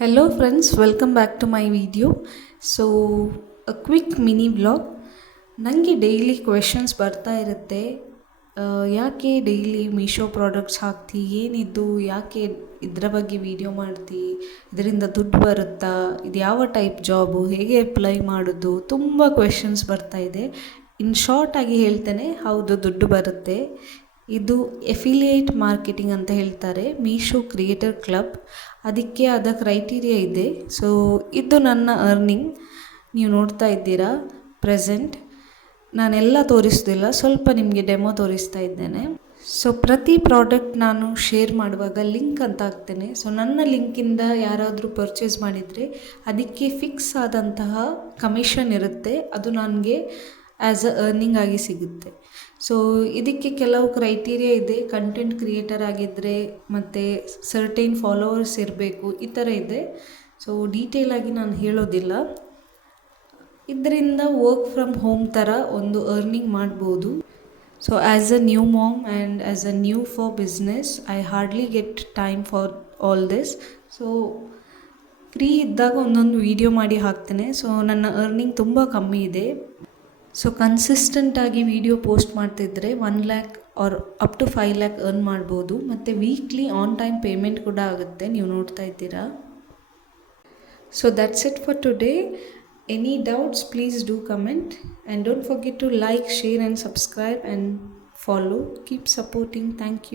Hello friends, welcome back to my video. So a quick mini vlog. ನನಗೆ daily questions ಬರ್ತಾ ಇರುತ್ತೆ. ಯಾಕೆ daily Meesho products ಹಾಕ್ತಿ, ಏನಿದ್ದು, ಯಾಕೆ ಇದರ ಬಗ್ಗೆ ವಿಡಿಯೋ ಮಾಡ್ತಿ, ಇದರಿಂದ ದುಡ್ಡು ಬರುತ್ತಾ, ಇದು ಯಾವ ಟೈಪ್ ಜಾಬು, ಹೇಗೆ ಅಪ್ಲೈ ಮಾಡೋದು, ತುಂಬ ಕ್ವೆಶನ್ಸ್ ಬರ್ತಾ ಇದೆ. ಇನ್ ಶಾರ್ಟ್ ಆಗಿ ಹೇಳ್ತೇನೆ, ಹೌದು ದುಡ್ಡು ಬರುತ್ತೆ. ಇದು ಎಫಿಲಿಯೇಟ್ ಮಾರ್ಕೆಟಿಂಗ್ ಅಂತ ಹೇಳ್ತಾರೆ, ಮೀಶೋ ಕ್ರಿಯೇಟರ್ ಕ್ಲಬ್. ಅದಕ್ಕೆ ಆದ ಕ್ರೈಟೀರಿಯಾ ಇದೆ. ಸೊ ಇದು ನನ್ನ ಅರ್ನಿಂಗ್, ನೀವು ನೋಡ್ತಾ ಇದ್ದೀರಾ ಪ್ರೆಸೆಂಟ್. ನಾನೆಲ್ಲ ತೋರಿಸೋದಿಲ್ಲ, ಸ್ವಲ್ಪ ನಿಮಗೆ ಡೆಮೋ ತೋರಿಸ್ತಾ ಇದ್ದೇನೆ. ಸೊ ಪ್ರತಿ ಪ್ರಾಡಕ್ಟ್ ನಾನು ಶೇರ್ ಮಾಡುವಾಗ ಲಿಂಕ್ ಅಂತ ಹಾಕ್ತೇನೆ. ಸೊ ನನ್ನ ಲಿಂಕಿಂದ ಯಾರಾದರೂ ಪರ್ಚೇಸ್ ಮಾಡಿದರೆ ಅದಕ್ಕೆ ಫಿಕ್ಸ್ ಆದಂತಹ ಕಮಿಷನ್ ಇರುತ್ತೆ, ಅದು ನನಗೆ ಆ್ಯಸ್ ಅ ಅರ್ನಿಂಗ್ ಆಗಿ ಸಿಗುತ್ತೆ. ಸೊ ಇದಕ್ಕೆ ಕೆಲವು ಕ್ರೈಟೀರಿಯಾ ಇದೆ. ಕಂಟೆಂಟ್ ಕ್ರಿಯೇಟರ್ ಆಗಿದ್ದರೆ ಮತ್ತು ಸರ್ಟೈನ್ ಫಾಲೋವರ್ಸ್ ಇರಬೇಕು, ಈ ಥರ ಇದೆ. ಸೊ ಡೀಟೇಲಾಗಿ ನಾನು ಹೇಳೋದಿಲ್ಲ. ಇದರಿಂದ ವರ್ಕ್ ಫ್ರಮ್ ಹೋಮ್ ಥರ ಒಂದು ಅರ್ನಿಂಗ್ ಮಾಡ್ಬೋದು. So as a new ma'am and as a new for business, I hardly get time for all this. So free ಇದ್ದಾಗ ಒಂದೊಂದು ವೀಡಿಯೋ ಮಾಡಿ ಹಾಕ್ತೇನೆ. ಸೊ ನನ್ನ ಅರ್ನಿಂಗ್ ತುಂಬ ಕಮ್ಮಿ ಇದೆ. ಸೊ ಕನ್ಸಿಸ್ಟೆಂಟಾಗಿ ವಿಡಿಯೋ ಪೋಸ್ಟ್ ಮಾಡ್ತಿದ್ರೆ 1 lakh or up to 5 lakh earn ಮಾಡ್ಬೋದು. ಮತ್ತು ವೀಕ್ಲಿ ಆನ್ ಟೈಮ್ ಪೇಮೆಂಟ್ ಕೂಡ ಆಗುತ್ತೆ, ನೀವು ನೋಡ್ತಾ ಇದ್ದೀರಾ. So that's it for today. Any doubts please do comment and don't forget to like, share and subscribe and follow. Keep supporting. Thank you.